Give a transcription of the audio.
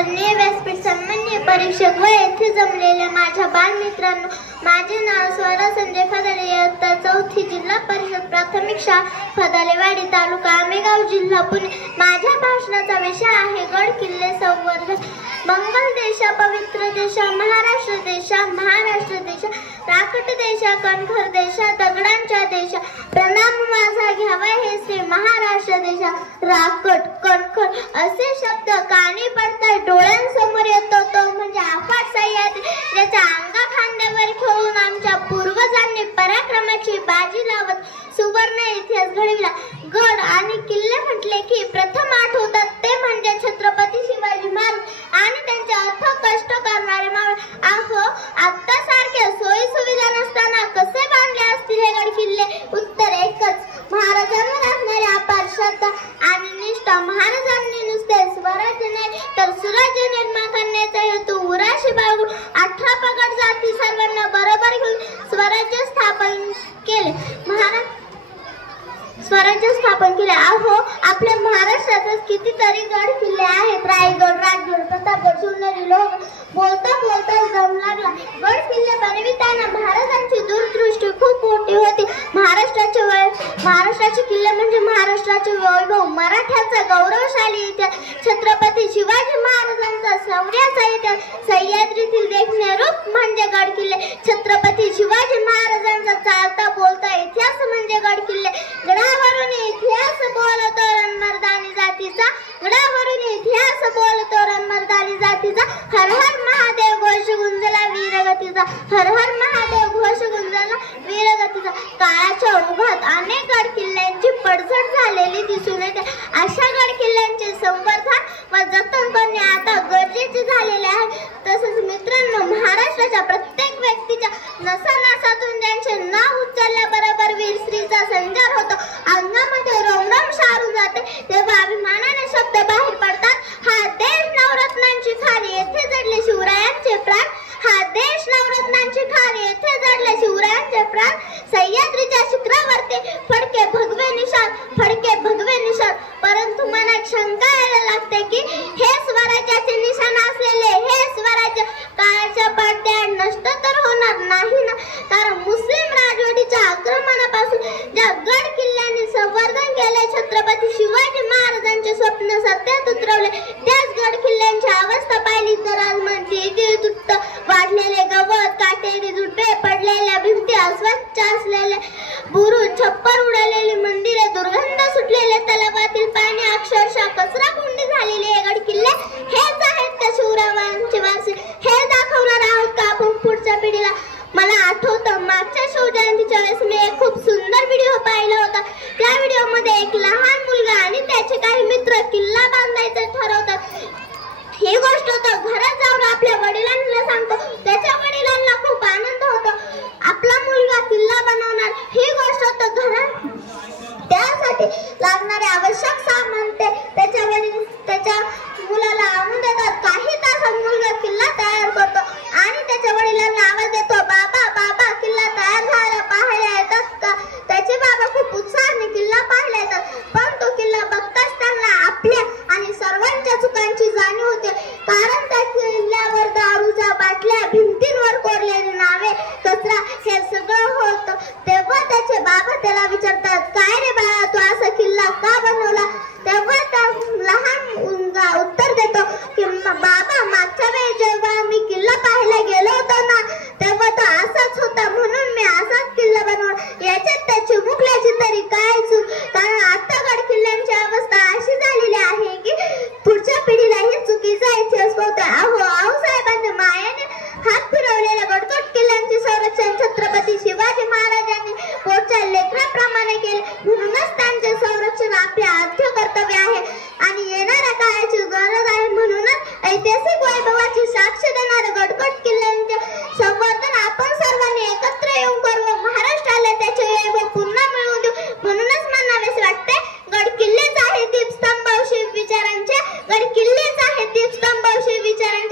आदरणीय व्यासपीठ सन्माननीय परीक्षक व येथे जमलेल्या माझ्या बालमित्रांनो, माझे नाव स्वरा संजय फदाले, इयत्ता चौथी, जिल्हा परिषद प्राथमिक शाळा फदालेवाडी, तालुका आमेगाव, जिल्हा पुणे. माझ्या भाषणाचा विषय आहे गड किल्ले संवर्धन. मंगल देशा, पवित्र देशा, महाराष्ट्र देशा, महाराष्ट्र देशा, राकट देशा, कणखर देशा, दगडांच्या देशा, प्रणाम माझा घ्यावा हे श्री महाराष्ट्र देशा. राकट, कणखर असे शब्द कानी पडतात, डोळ्यांसमोर येतो तो म्हणजे अफाट सह्याद्री, ज्याच्या अंगा खांद्यावर खेळून आमच्या पूर्वजांनी पराक्रमाची बाजी लावत सुवर्ण इतिहास घडविला. गड आणि किल्ले म्हटले की प्रथम आठवतात ते म्हणजे छत्रपती शिवाजी महाराज आणि त्यांचे अथक कष्ट करणारे मावळे. अहो, आता सारख्या सोयी सुविधा नसताना कसे बांधले असतील हे गड किल्ले? उत्तर एकच, महाराजांवर असणारी अपार श्रद्धा आणि निष्ठा. महाराजांनी नुसते स्वराज्य नाही तर सुराज्य निर्माण करण्याचा हेतू उराशी बाळगून 18 पगड जाती सर्वांना बरोबर घेऊन स्वराज्य स्थापन केले. स्वराज्य स्थापन केले. अहो, आपल्या महाराष्ट्रातच कितीतरी गड किल्ले आहेत. रायगड, राजगड, प्रतापगड, शिवनेरी, लोहगड. बोलता बोलता दम लागला. गड किल्ले बनविताना महाराजांची दूरदृष्टी खूप मोठी होती. महाराष्ट्राचे किल्ले म्हणजे महाराष्ट्राचे वैभव, मराठ्यांचा गौरवशाली इतिहास, छत्रपती शिवाजी महाराजांचा शौर्याचा इतिहास, सह्याद्रीतील देखणे रूप म्हणजे गड किल्ले. छत्रपती शिवाजी महाराजांचा चालता बोलता इतिहास म्हणजे गड किल्ले. गडावरून इतिहास बोलतो रणमर्दानी जातीचा, गडावरून इतिहास बोलतो रणमर्दानी जातीचा. हर हर महादेव घोष गुंजला वीरगतीचा, हर हर महादेव घोष गुंजला वीरगतीचा. काळाच्या ओघात अनेक गड किल्ल्यांची पडझड झालेली दिसून येते. अशा गड किल्ल्यांचे संवर्धन व जतन करणे आता गरजेचे झालेले आहे. तसेच मित्रांनो, महाराष्ट्राच्या प्रत्येक व्यक्तीच्या नसानसातून त्यांचे नाव उच्चारल्याबरोबर वीरश्रीचा संचार होतो, अंगामध्ये रोमरोम सारून जाते, तेव्हा अभिमानाने शब्द बाहेर पडतात. हा देश नवरत्नांची खाण, येथे जडले शिवरायांचे प्राण. हा देश नवरत्नांची खाण, येथे जडले शिवरायांचे प्राण. सह्याद्रीच्या शिखरावरती फडके भगवे निशाण, फडके भगवे निशाण. परंतु मनात शंका यायला लागते की हे स्वराज्याचे निशाण असलेले हे स्वराज्य काळाच्या पडद्याआड नष्ट तर होणार नाही ना? कारण मुस्लिम राजवटीच्या आक्रमणापासून ज्या गड किल्ल्यांनी संवर्धन केले, छत्रपती शिवाजी महाराजांचे स्वप्न सत्यात उतरवले, त्याच गड किल्ल्यांची अवस्था पाहिली तर आज म्हणते तुटत वाढलेले गवत, काटेरी झुडपे, पडलेल्या भिंती, अस्वच्छ असलेले बुरुज, छप्पर उडालेली मंदिरे, दुर्गंध सुटलेले तलावातील पाणी, अक्षरशः कचरा कुंडी झालेले हे गड किल्ले हेच आहेत का शिवरायांचे वारसे? हे दाखवणार आहोत का आपण पुढच्या पिढीला? मला आठवतं, मागच्या शिवजयंतीच्या वेळेस मी एक खूप सुंदर व्हिडिओ पाहिला होता. त्या व्हिडिओमध्ये एक लहान मुलगा आणि त्याचे काही मित्र किल्ला बांधायचं ठरवतात. ही गोष्ट तो घरात जाऊन आपल्या वडिलांना सांगतो. त्याच्या वडिलांना खूप आनंद होतो, आपला मुलगा किल्ला बनवणार. ही गोष्ट तो घरात त्यासाठी लागणारे आवश्यक सामान ते त्याच्या वडील त्याच्या मुलाला आणून देतात. काही तासात मुलगा किल्ला तयार करतो आणि त्याच्या वडिलांना आवाज देतो, बाबा बाबा किल्ला तयार झाला, पाहायला येतात का? त्याचे बाबा खूप उत्साहाने किल्ला पाहायला येतात. पण तो किल्ला बघताच त्यांना आपल्या आणि सर्वांच्या चुकांची जाणीव होते. कारण त्या किल्ल्यावर दारूच्या बाटल्या, भिंतींवर कोरलेली नावे, कचरा हे सगळं होतं. तेव्हा त्याचे बाबा त्याला विचारतात, काय रे बाळा, तू असा किल्ला का बनवला? तेव्हा त्या लहान मुलगा उत्तर देतो की बाबा, मागच्या वेळी जेव्हा मी किल्ला पाहायला गेलो होतो ना, तेव्हा तो असाच होता, म्हणून मी असाच किल्ला बनवला. याच्यात त्याची मुकल्याची तरी काय चूक? कारण आता गड किल्ल्यांची अवस्था अशी झालेली आहे की पुढच्या पिढीला ही चुकीचा इतिहास होता. अहो साहेबांच्या मायाने हात फिरवलेल्या गडकोट किल्ल्यांचे संरक्षण छत्रपती शिवाजी महाराजांनी पोटच्या लेकराप्रमाणे केले. म्हणूनच त्यांचे संरक्षण आपले आद्य कर्तव्य आहे आणि येणाऱ्या काळाची गरज आहे. म्हणूनच ऐतिहासिक वैभवाची साक्ष देणारे गडकोट किल्ल्यांचे संवर्धन आपण सर्वांनी एकत्र येऊन करू. महाराष्ट्राला त्याचे वैभव पुन्हा मिळवून देऊ. म्हणूनच म्हणावेसे वाटते, गड किल्लेच आहे दीपस्तंभ शिव विचारांचे, गड किल्लेच आहे दीपस्तंभ शिव विचारांचे.